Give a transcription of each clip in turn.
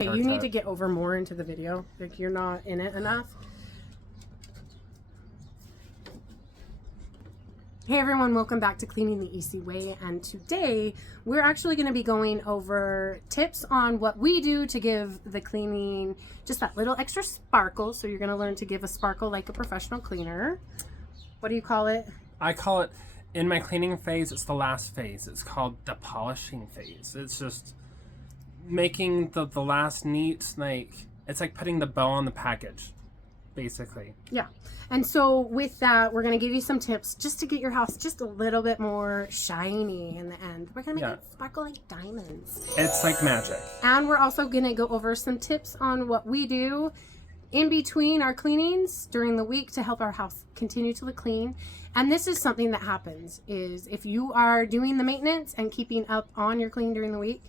You need to get over more into the video. Like, you're not in it enough. Hey everyone, welcome back to Cleaning the Easy Way, and today we're actually going to be going over tips on what we do to give the cleaning just that little extra sparkle. So you're going to learn to give a sparkle like a professional cleaner. What do you call it? I call it, in my cleaning phase, it's the last phase. It's called the polishing phase. It's just making the last neat, like, it's like putting the bow on the package, basically. Yeah. And so with that, we're going to give you some tips just to get your house just a little bit more shiny in the end. We're going to make it sparkle like diamonds. It's like magic. And we're also going to go over some tips on what we do in between our cleanings during the week to help our house continue to look clean. And this is something that happens is if you are doing the maintenance and keeping up on your cleaning during the week,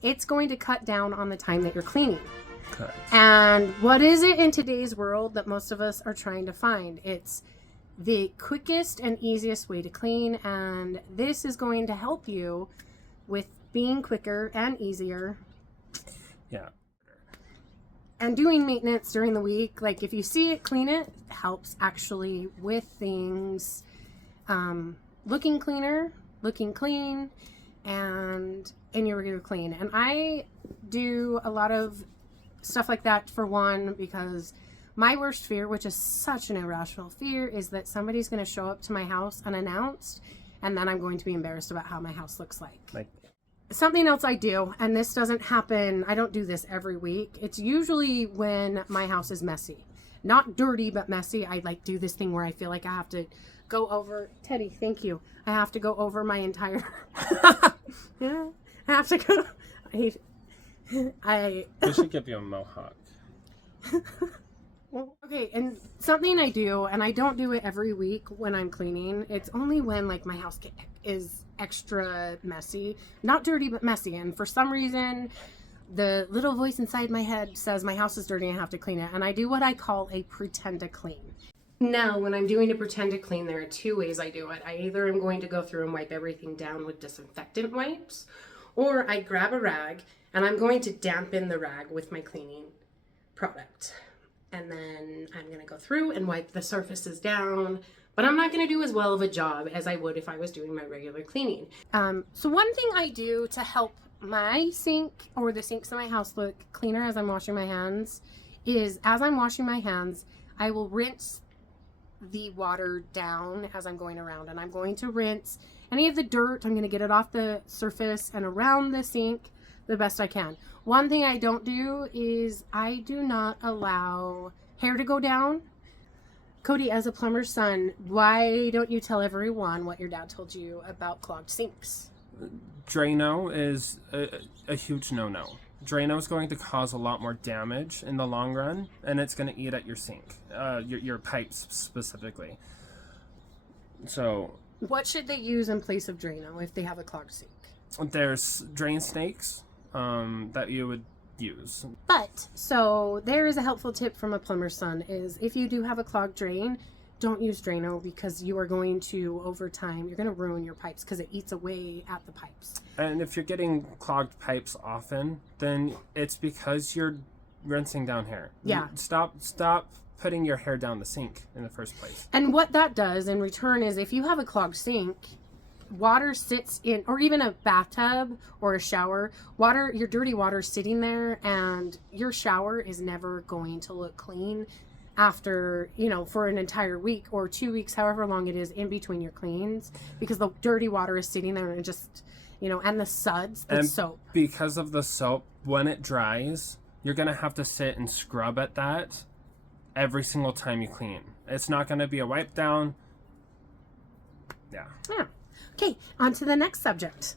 it's going to cut down on the time that you're cleaning. Correct. And what is it in today's world that most of us are trying to find? It's the quickest and easiest way to clean, and this is going to help you with being quicker and easier. Yeah. And doing maintenance during the week, like if you see it, clean it, helps actually with things looking cleaner, looking clean, and in your regular clean. And I do a lot of stuff like that, for one, because my worst fear, which is such an irrational fear, is that somebody's going to show up to my house unannounced, and then I'm going to be embarrassed about how my house looks like. Something else I do, and this doesn't happen, I don't do this every week. It's usually when my house is messy. Not dirty, but messy. I like do this thing where I feel like I have to go over, Teddy, thank you. I have to go over my entire, yeah, I have to go, We should give you a mohawk. Okay, and something I do, and I don't do it every week when I'm cleaning. It's only when like my house is extra messy, not dirty but messy, and for some reason the little voice inside my head says my house is dirty and I have to clean it, and I do what I call a pretend to clean. Now, when I'm doing a pretend to clean, there are two ways I do it. I either am going to go through and wipe everything down with disinfectant wipes, or I grab a rag and I'm going to dampen the rag with my cleaning product. And then I'm going to go through and wipe the surfaces down, but I'm not going to do as well of a job as I would if I was doing my regular cleaning. So one thing I do to help my sink or the sinks in my house look cleaner as I'm washing my hands is, as I'm washing my hands, I will rinse the water down as I'm going around, and I'm going to rinse any of the dirt. I'm going to get it off the surface and around the sink the best I can. One thing I don't do is I do not allow hair to go down. Cody, as a plumber's son, why don't you tell everyone what your dad told you about clogged sinks? Drano is a huge no-no. Drano is going to cause a lot more damage in the long run, and it's going to eat at your sink, your pipes specifically. So, what should they use in place of Drano if they have a clogged sink? There's drain snakes that you would use. But, so there is a helpful tip from a plumber's son is if you do have a clogged drain, don't use Drano, because you are going to, over time, you're going to ruin your pipes because it eats away at the pipes. And if you're getting clogged pipes often, then it's because you're rinsing down hair. Yeah. Stop putting your hair down the sink in the first place. And what that does in return is if you have a clogged sink, water sits in, or even a bathtub or a shower, your dirty water is sitting there, and your shower is never going to look clean after, for an entire week or 2 weeks, however long it is in between your cleans, because the dirty water is sitting there and just, and the suds, the soap. Because of the soap, when it dries, you're going to have to sit and scrub at that every single time you clean. It's not going to be a wipe down. Yeah. Okay, on to the next subject.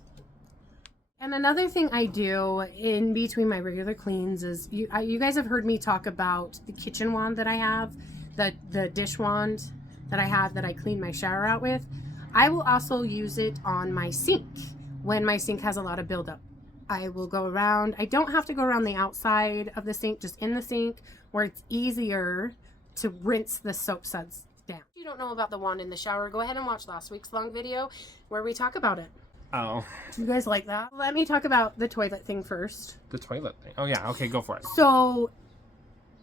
And another thing I do in between my regular cleans is, you guys have heard me talk about the kitchen wand that I have, the dish wand that I have that I clean my shower out with. I will also use it on my sink when my sink has a lot of buildup. I will go around. I don't have to go around the outside of the sink, just in the sink, where it's easier to rinse the soap suds down. If you don't know about the wand in the shower, go ahead and watch last week's long video where we talk about it. Oh, You guys like that? Let me talk about the toilet thing first. the toilet thing. Oh yeah, okay, go for it. So,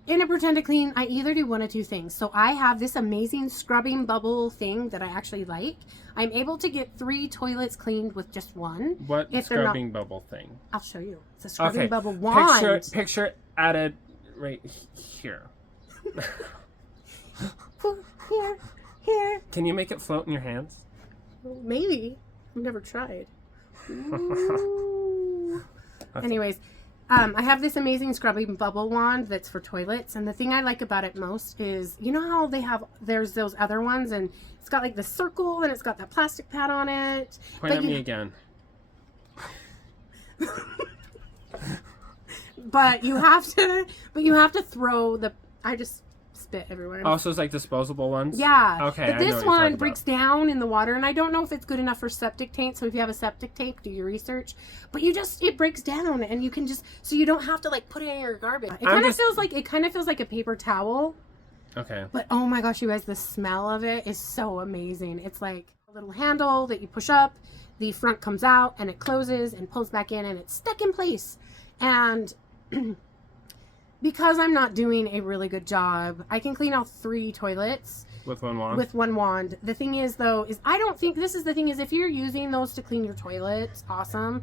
in a pretend to clean, I either do one of two things. So I have this amazing scrubbing bubble thing that I actually like. I'm able to get 3 toilets cleaned with just one. What if they're scrubbing bubble thing? I'll show you. It's a scrubbing Okay, bubble wand. picture added right here. Here. Can you make it float in your hands? Maybe. I've never tried. Ooh. Okay. Anyways, I have this amazing scrubbing bubble wand that's for toilets, and the thing I like about it most is, you know how there's those other ones, and it's got like the circle, and it's got that plastic pad on it. Point at me again. But you have to throw the. I just spit everywhere. Also, it's like disposable ones? Yeah. Okay, But I know this what you're one talking breaks about. down in the water, and I don't know if it's good enough for septic tanks. So if you have a septic tank, do your research. But it breaks down, and you can just, so you don't have to like put it in your garbage. It kind of feels like a paper towel. Okay. But oh my gosh, you guys, the smell of it is so amazing. It's like a little handle that you push up, the front comes out, and it closes and pulls back in, and it's stuck in place. And because I'm not doing a really good job, I can clean out 3 toilets With one wand? with one wand. The thing is, though, I don't think this is the thing is if you're using those to clean your toilets, awesome.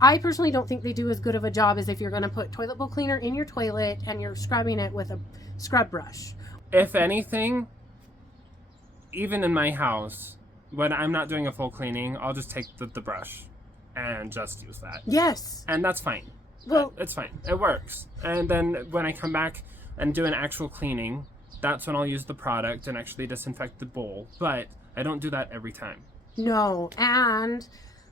I personally don't think they do as good of a job as if you're going to put toilet bowl cleaner in your toilet and you're scrubbing it with a scrub brush. If anything, even in my house, when I'm not doing a full cleaning, I'll just take the brush and just use that. Yes. And that's fine. Well, It's fine. It works. And then when I come back and do an actual cleaning, that's when I'll use the product and actually disinfect the bowl. But I don't do that every time. no. And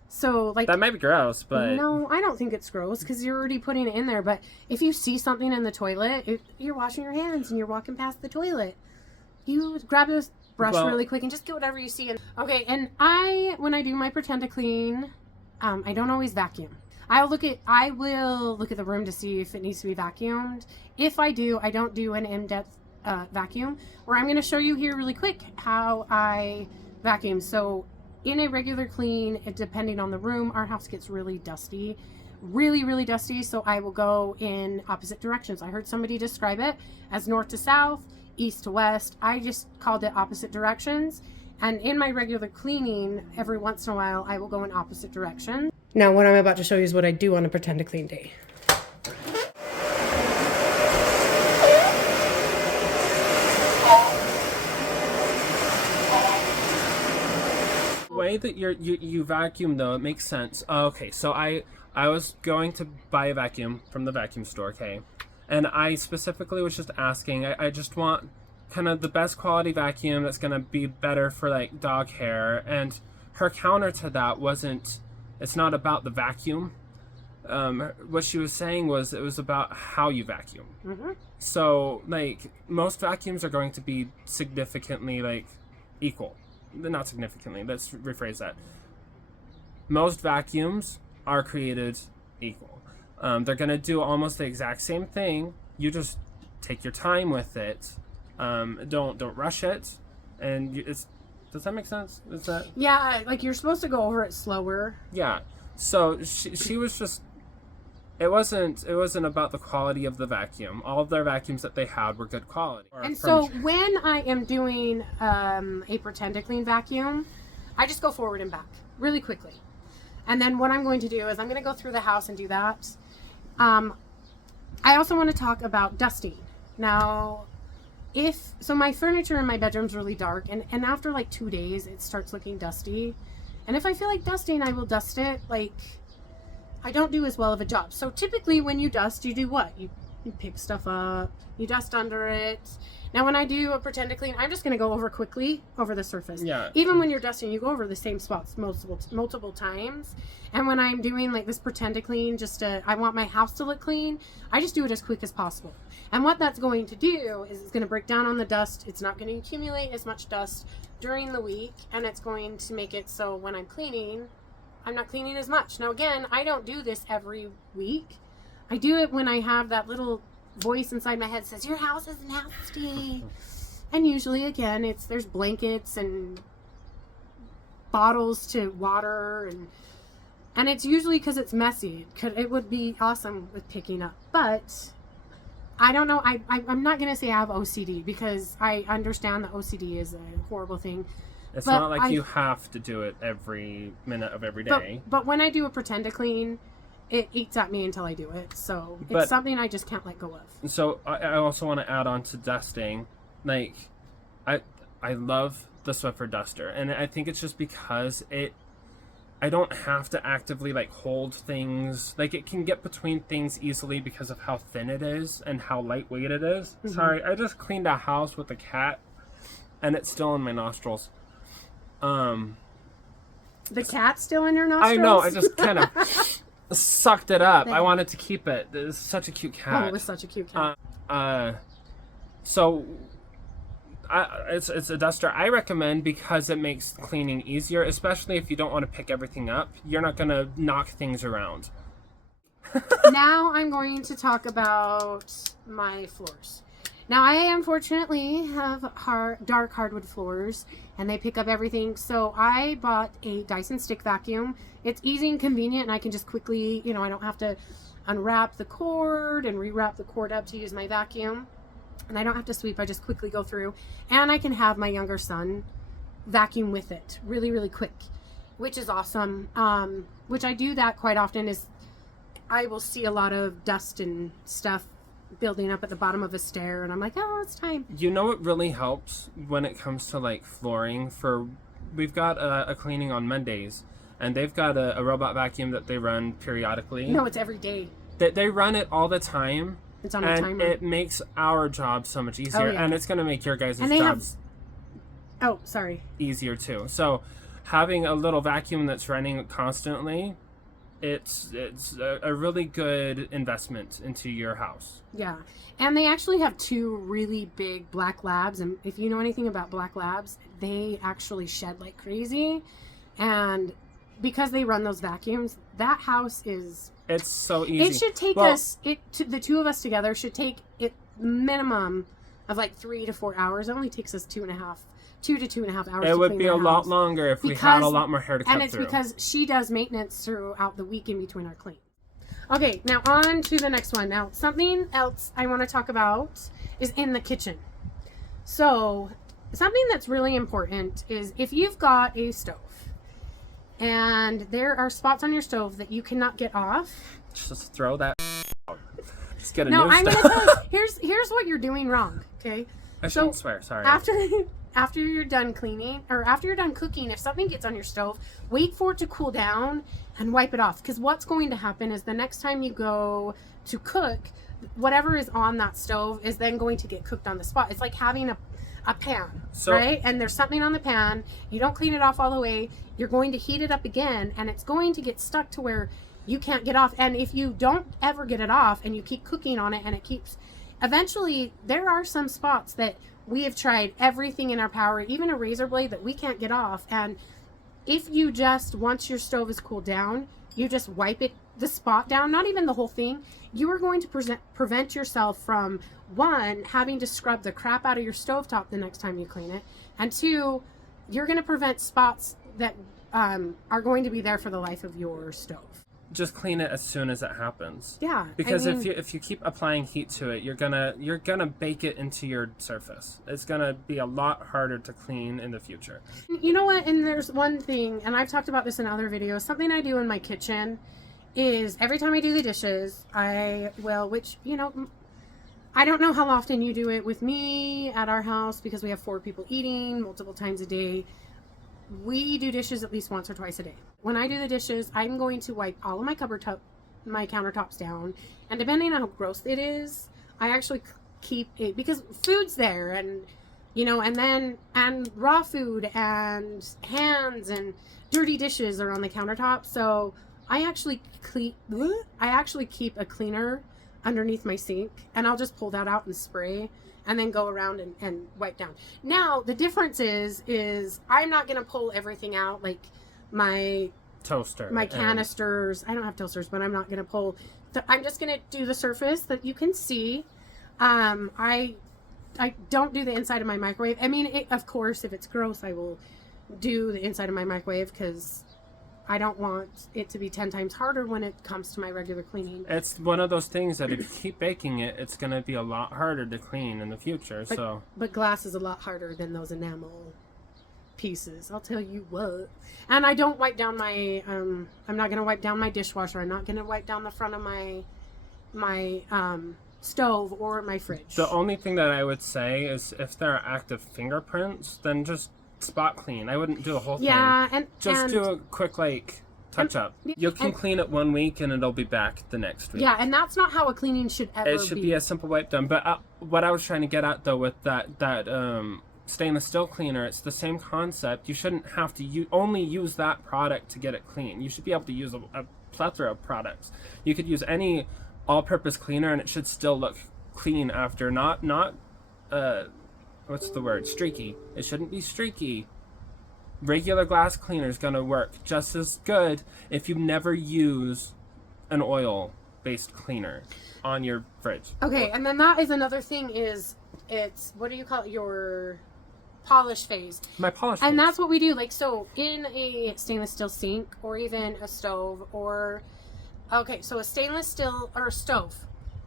so, like, That might be gross, but... no, I don't think it's gross because you're already putting it in there. But if you see something in the toilet, if you're washing your hands and you're walking past the toilet, you grab this brush really quick and just get whatever you see. Okay, and when I do my pretend to clean, I don't always vacuum. I will look at the room to see if it needs to be vacuumed. If I do, I don't do an in-depth vacuum. Where I'm going to show you here really quick how I vacuum. So in a regular clean, depending on the room, our house gets really dusty. Really, really dusty. So I will go in opposite directions. I heard somebody describe it as north to south, east to west. I just called it opposite directions. And in my regular cleaning, every once in a while, I will go in opposite directions. Now, what I'm about to show you is what I do on a pretend to clean day. The way that you vacuum, though, it makes sense. Okay, so I was going to buy a vacuum from the vacuum store, okay? And I specifically was just asking, I just want kind of the best quality vacuum that's going to be better for, like, dog hair. And her counter to that wasn't... It's not about the vacuum. What she was saying was it was about how you vacuum. Mm-hmm. So, like, most vacuums are going to be significantly, like, equal. Not significantly. Let's rephrase that. Most vacuums are created equal. They're going to do almost the exact same thing. You just take your time with it. Don't rush it. And does that make sense? Is that... Yeah, like you're supposed to go over it slower. Yeah. So she was just... It wasn't about the quality of the vacuum. All of their vacuums that they had were good quality. And so when I am doing a pretend to clean vacuum, I just go forward and back really quickly. And then what I'm going to do is I'm going to go through the house and do that. I also want to talk about dusting. Now, my furniture in my bedroom's really dark, and after like 2 days, it starts looking dusty. And if I feel like dusting, I will dust it. Like, I don't do as well of a job. So typically when you dust, you do what? You pick stuff up, you dust under it. Now when I do a pretend to clean, I'm just going to go quickly over the surface. Yeah. Even when you're dusting, you go over the same spots multiple times. And when I'm doing like this pretend to clean, I want my house to look clean, I just do it as quick as possible. And what that's going to do is it's going to break down on the dust. It's not going to accumulate as much dust during the week, and it's going to make it so when I'm cleaning, I'm not cleaning as much. Now again, I don't do this every week. I do it when I have that little voice inside my head that says, your house is nasty. And usually, again, there's blankets and bottles to water and And it's usually because it's messy. It would be awesome with picking up. But I don't know. I'm not going to say I have OCD because I understand that OCD is a horrible thing. It's but not like you have to do it every minute of every day. But when I do a pretend to clean, it eats at me until I do it. So it's something I just can't let go of. So I also want to add on to dusting. Like, I love the Swiffer duster. And I think it's just because I don't have to actively like hold things. Like, it can get between things easily because of how thin it is and how lightweight it is. Mm-hmm. Sorry, I just cleaned a house with a cat and it's still in my nostrils. The cat's still in your nostrils? I know, I just kind of sucked it up. I wanted to keep it. It's such a cute cat. Oh, it was such a cute cat. So it's a duster I recommend because it makes cleaning easier, especially if you don't want to pick everything up. You're not going to knock things around. Now I'm going to talk about my floors. Now, I unfortunately have dark hardwood floors, and they pick up everything. So I bought a Dyson stick vacuum. It's easy and convenient, and I can just quickly, I don't have to unwrap the cord and rewrap the cord up to use my vacuum. And I don't have to sweep. I just quickly go through. And I can have my younger son vacuum with it really, really quick, which is awesome. Which I do that quite often is I will see a lot of dust and stuff building up at the bottom of a stair, and I'm like, oh, it's time. You know what really helps when it comes to like flooring? We've got a cleaning on Mondays, and they've got a robot vacuum that they run periodically. No, it's every day. They run it all the time. It's on a timer. It makes our job so much easier, and it's going to make your guys' jobs easier too. So having a little vacuum that's running constantly, it's a really good investment into your house. Yeah. And they actually have 2 really big black labs. And if you know anything about black labs, they actually shed like crazy. And because they run those vacuums, that house is... It's so easy. It should take the 2 of us together should take it minimum of like 3 to 4 hours. It only takes us 2 to 2.5 hours. It would be a lot longer if we had a lot more hair to cut through. And it's because she does maintenance throughout the week in between our clean. Okay, now on to the next one. Now, something else I want to talk about is in the kitchen. So, something that's really important is if you've got a stove and there are spots on your stove that you cannot get off. Just throw that out. Just get a new stove. No, I'm going to tell you, here's what you're doing wrong, okay? I shouldn't swear, sorry. After you're done cleaning, or after you're done cooking, if something gets on your stove, wait for it to cool down and wipe it off. Because what's going to happen is the next time you go to cook, whatever is on that stove is then going to get cooked on the spot. It's like having a pan, right? And there's something on the pan. You don't clean it off all the way. You're going to heat it up again, and it's going to get stuck to where you can't get off. And if you don't ever get it off and you keep cooking on it and it keeps... Eventually, there are some spots that we have tried everything in our power, even a razor blade, that we can't get off. And if you just, once your stove is cooled down, you just wipe the spot down, not even the whole thing, you are going to prevent yourself from, 1, having to scrub the crap out of your stovetop the next time you clean it, and 2, you're going to prevent spots that are going to be there for the life of your stove. Just clean it as soon as it happens. Yeah. Because if you keep applying heat to it, you're gonna bake it into your surface. It's gonna be a lot harder to clean in the future. You know what? And there's one thing, and I've talked about this in other videos. Something I do in my kitchen is every time I do the dishes, I don't know how often you do it with me at our house because we have 4 people eating multiple times a day. We do dishes at least once or twice a day. When I do the dishes, I'm going to wipe all of my my countertops down, and depending on how gross it is, I actually keep it, because food's there, and and raw food and hands and dirty dishes are on the countertop. So I actually keep a cleaner underneath my sink, and I'll just pull that out and spray, and then go around and wipe down. Now, the difference is I'm not going to pull everything out, like my toaster, my canisters. I don't have toasters, but I'm not going to pull. I'm just going to do the surface that you can see. I don't do the inside of my microwave. I mean, of course, if it's gross, I will do the inside of my microwave, because I don't want it to be 10 times harder when it comes to my regular cleaning. It's one of those things that if you keep baking it, it's going to be a lot harder to clean in the future. But glass is a lot harder than those enamel pieces. I'll tell you what. And I don't wipe down my I'm not going to wipe down my dishwasher. I'm not going to wipe down the front of my stove or my fridge. The only thing that I would say is if there are active fingerprints, then just spot clean. I wouldn't do a whole thing. Yeah, and do a quick touch up. You can clean it 1 week and it'll be back the next week. Yeah, and that's not how a cleaning should ever be. It should be a simple wipe down. But what I was trying to get at though with that stainless steel cleaner, it's the same concept. You shouldn't have to only use that product to get it clean. You should be able to use a plethora of products. You could use any all-purpose cleaner and it should still look clean after. Not what's the word? Streaky. It shouldn't be streaky. Regular glass cleaner is going to work just as good if you never use an oil-based cleaner on your fridge. Okay, and then that is another thing is it's, what do you call it? Your polish phase. My polish phase. And that's what we do. Like, so in a stainless steel sink or even a stove or, okay, so a stainless steel or a stove.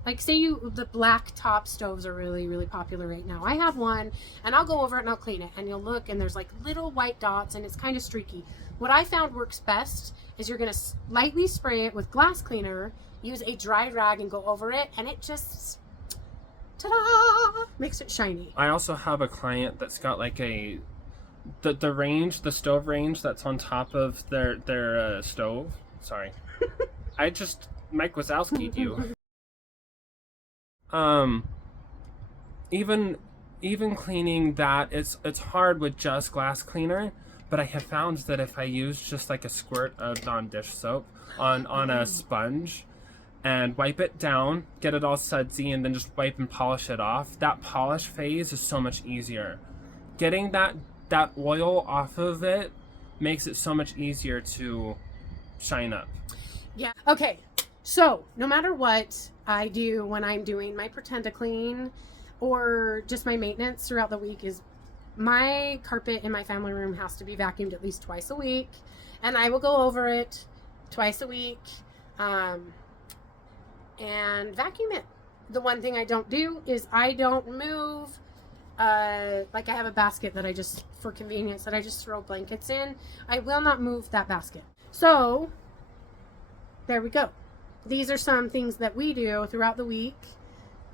Like, say the black top stoves are really, really popular right now. I have one, and I'll go over it and I'll clean it. And you'll look, and there's like little white dots, and it's kind of streaky. What I found works best is you're going to lightly spray it with glass cleaner, use a dry rag and go over it, and it just, ta-da, makes it shiny. I also have a client that's got like the stove range that's on top of their stove. Sorry. I just Mike Wazowski'd you. Even cleaning that, it's hard with just glass cleaner, but I have found that if I use just like a squirt of Dawn dish soap on a sponge and wipe it down, get it all sudsy, and then just wipe and polish it off, that polish phase is so much easier. Getting that oil off of it makes it so much easier to shine up. Yeah. Okay. So no matter what I do when I'm doing my pretend to clean or just my maintenance throughout the week, is my carpet in my family room has to be vacuumed at least twice a week, and I will go over it twice a week and vacuum it. The one thing I don't do is I don't move, like I have a basket that I just, for convenience, that I just throw blankets in. I will not move that basket. So there we go. These are some things that we do throughout the week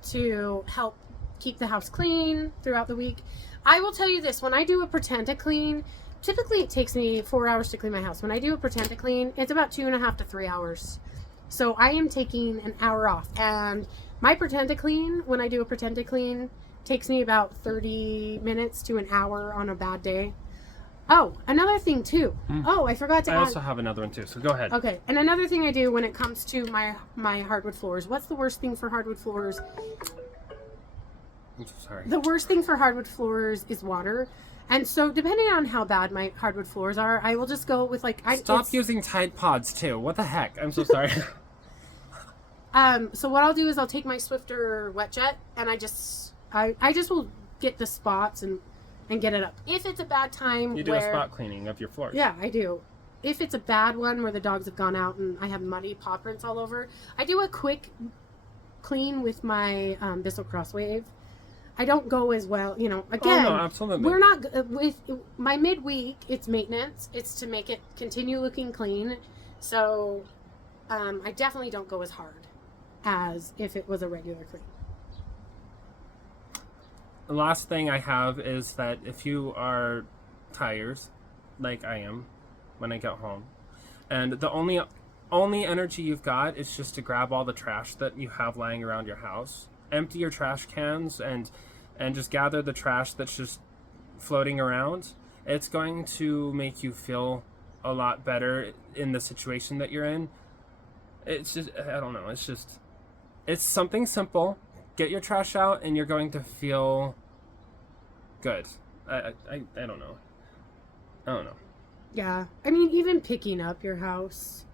to help keep the house clean throughout the week. I will tell you this, when I do a pretend to clean, typically it takes me 4 hours to clean my house. When I do a pretend to clean, it's about 2.5 to 3 hours. So I am taking an hour off. And my pretend to clean, when I do a pretend to clean, takes me about 30 minutes to an hour on a bad day. Oh, another thing too. Oh, I forgot to add. I also have another one too, so go ahead. Okay, and another thing I do when it comes to my hardwood floors. What's the worst thing for hardwood floors? I'm so sorry. The worst thing for hardwood floors is water. And so depending on how bad my hardwood floors are, I will just go with like... Stop using Tide Pods too. What the heck? I'm so sorry. So what I'll do is I'll take my Swifter wet jet and I just will get the spots and get it up. If it's a bad time, you do a spot cleaning of your floors. Yeah, I do. If it's a bad one where the dogs have gone out and I have muddy paw prints all over, I do a quick clean with my Bissell Crosswave. I don't go as well, again. Oh, no, absolutely. We're not, with my midweek, it's maintenance. It's to make it continue looking clean. So I definitely don't go as hard as if it was a regular clean. The last thing I have is that if you are tires, like I am, when I get home, and the only energy you've got is just to grab all the trash that you have lying around your house, empty your trash cans, and just gather the trash that's just floating around, it's going to make you feel a lot better in the situation that you're in. It's just, I don't know, it's something simple. Get your trash out and you're going to feel good. I don't know. I don't know. Yeah. I mean, even picking up your house.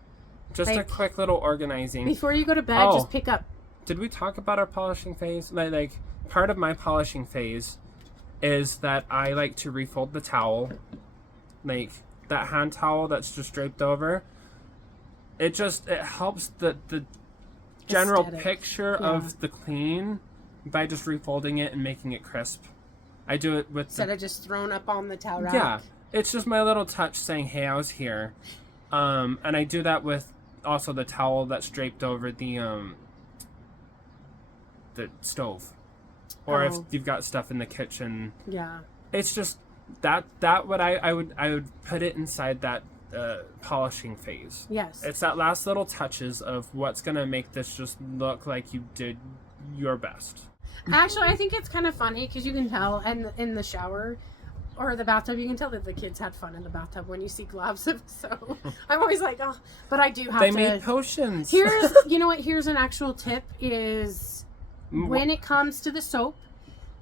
Just a quick little organizing. Before you go to bed, just pick up. Did we talk about our polishing phase? Like part of my polishing phase is that I like to refold the towel. Like that hand towel that's just draped over, it helps the general Aesthetic. picture of the clean by just refolding it and making it crisp. I do it with Instead of just thrown up on the towel rack. yeah, it's just my little touch saying, hey, I was here. And I do that with also the towel that's draped over the stove. Or if you've got stuff in the kitchen. Yeah. It's just that what I would put it inside that polishing phase. Yes. It's that last little touches of what's going to make this just look like you did your best. Actually, I think it's kind of funny because you can tell in the shower or the bathtub, you can tell that the kids had fun in the bathtub when you see globs of soap. I'm always like, oh, but I do have They to. made potions. Here's, you know what, here's an actual tip is when it comes to the soap,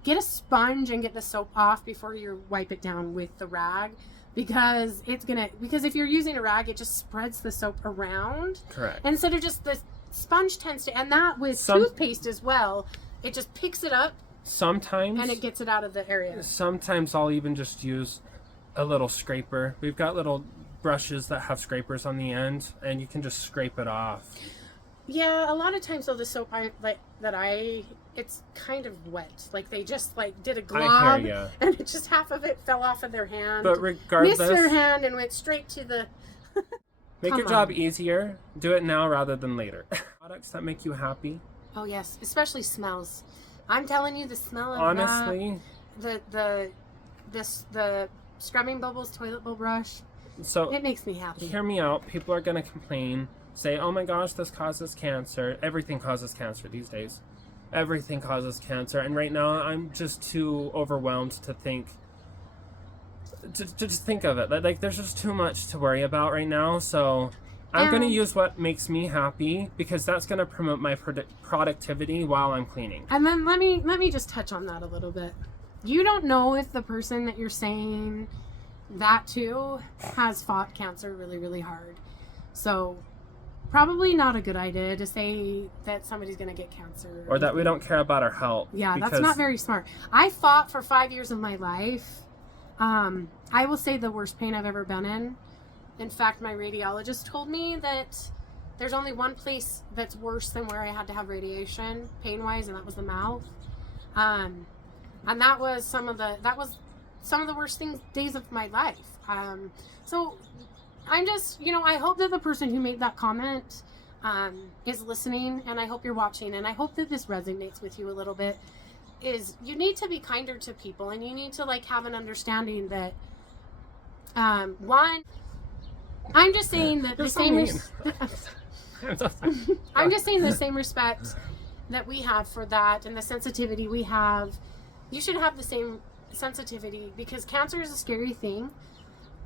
get a sponge and get the soap off before you wipe it down with the rag. Because if you're using a rag, it just spreads the soap around. Correct. Instead of just the sponge tends to, and that with toothpaste as well, it just picks it up. Sometimes. And it gets it out of the area. Sometimes I'll even just use a little scraper. We've got little brushes that have scrapers on the end, and you can just scrape it off. Yeah, a lot of times though, the soap it's kind of wet. Like they just did a glob, and it just half of it fell off of their hand. But regardless, missed their hand and went straight to the. Make your job easier. Do it now rather than later. Products that make you happy. Oh yes, especially smells. I'm telling you, the smell of honestly, the scrubbing bubbles toilet bowl brush. So it makes me happy. Hear me out. People are gonna complain. Say, oh my gosh, this causes cancer. Everything causes cancer these days. Everything causes cancer. And right now, I'm just too overwhelmed to think. To just think of it. Like, there's just too much to worry about right now. So I'm going to use what makes me happy because that's going to promote my productivity while I'm cleaning. And then let me just touch on that a little bit. You don't know if the person that you're saying that to has fought cancer really, really hard. So probably not a good idea to say that somebody's going to get cancer. Or that we don't care about our health. Yeah, that's not very smart. I fought for 5 years of my life. I will say the worst pain I've ever been in. In fact, my radiologist told me that there's only one place that's worse than where I had to have radiation, pain-wise, and that was the mouth. And that was some of the worst days of my life. So I'm just, I hope that the person who made that comment is listening, and I hope you're watching, and I hope that this resonates with you a little bit. Is you need to be kinder to people, and you need to have an understanding that one. I'm just saying that the same. I'm just saying the same respect that we have for that and the sensitivity we have. You should have the same sensitivity because cancer is a scary thing.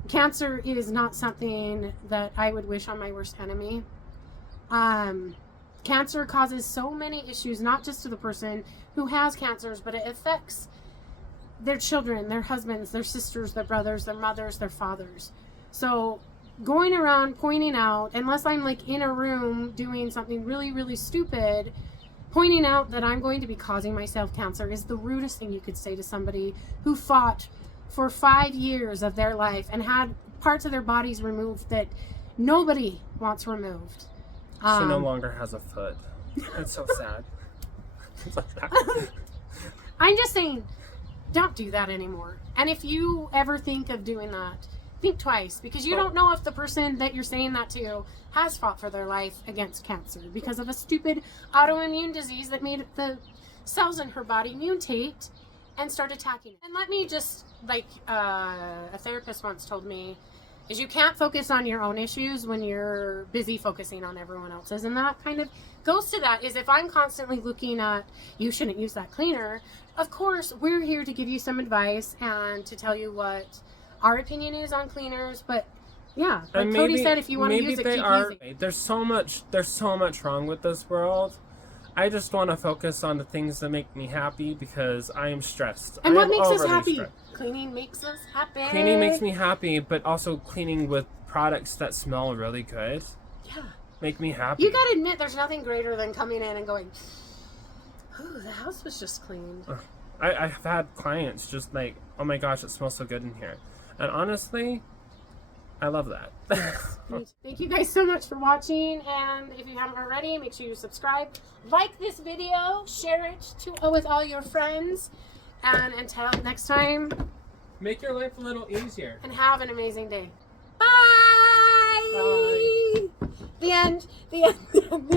Cancer is not something that I would wish on my worst enemy. Cancer causes so many issues, not just to the person who has cancers, but it affects their children, their husbands, their sisters, their brothers, their mothers, their fathers. So going around pointing out, unless I'm in a room doing something really, really stupid, pointing out that I'm going to be causing myself cancer is the rudest thing you could say to somebody who fought for 5 years of their life and had parts of their bodies removed that nobody wants removed. She no longer has a foot. It's so sad. I'm just saying, don't do that anymore. And if you ever think of doing that, think twice, because you don't know if the person that you're saying that to has fought for their life against cancer because of a stupid autoimmune disease that made the cells in her body mutate and start attacking it. And let me just, a therapist once told me, is you can't focus on your own issues when you're busy focusing on everyone else's. And that kind of goes to that, is if I'm constantly looking at, you shouldn't use that cleaner, of course, we're here to give you some advice and to tell you what our opinion is on cleaners. But yeah, like Cody said, if you want to use it, keep using it. There's so much wrong with this world. I just want to focus on the things that make me happy because I am stressed. And what makes us happy? Cleaning makes us happy. Cleaning makes me happy, but also cleaning with products that smell really good. Yeah. Make me happy. You gotta admit, there's nothing greater than coming in and going, ooh, the house was just cleaned. I've had clients just oh my gosh, it smells so good in here. And honestly, I love that. Thank you guys so much for watching, and if you haven't already, make sure you subscribe, like this video, share it with all your friends, and until next time, Make your life a little easier. and have an amazing day. Bye! Bye. The end. The end. The end.